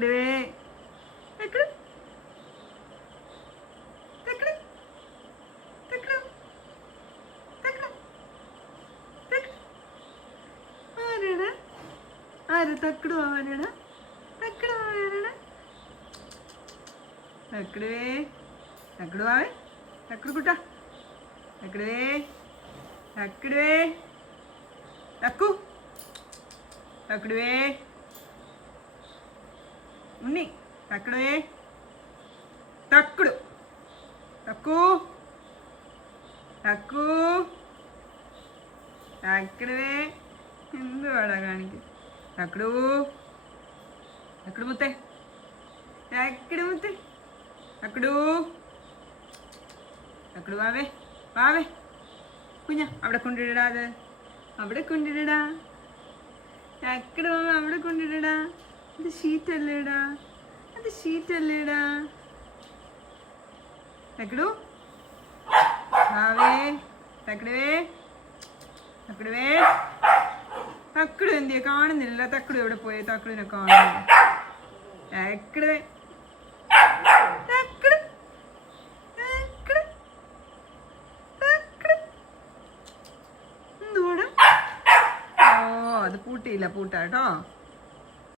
തക്കിടുവേ തക്കിട് തക്കിട് തക്കിട് തക്കിട് തക്കിട് ആരാണ് ആര് തക്കിട് ആവാനാണ് തക്കിട് ആവാനാണ് തക്കിടുവേ തക്കിട് ആവേ തക്കിട് കുട്ടാ തക്കിടുവേ തക്കിടുവേ തക്കു തക്കിടുവേ ഉണ്ണി തക്കിടുവേ തക്കിടു തക്കു തക്കു തക്കിടുവേ എന്തുവാടാ കാണിക്കും തക്കിടു തക്കിടു മുത്തേ തക്കിടു മുത്തേ തക്കിടു തക്കിടു വാവേ വാവേ കുഞ്ഞ അവിടെ കൊണ്ടിടടാ അത് അവിടെ കൊണ്ടിടടാ തക്കിടു മാമ അവിടെ കൊണ്ടിടടാ അത് ഷീറ്റല്ലേടാ അത് ഷീറ്റല്ലേടാ തക്കിടു വാവേ തക്കിടുവേ തക്കിടുവേ തക്കിടു എന്തിയാ കാണുന്നില്ല തക്കിടു എവിടെ പോയി തക്കിടുവിനെ കാണുന്നില്ല തക്കിടുവേ തക്കിടു തക്കിടു തക്കിടു എന്തുവാടാ ഓ അത് പൂട്ടിയില്ല പൂട്ടാട്ടോ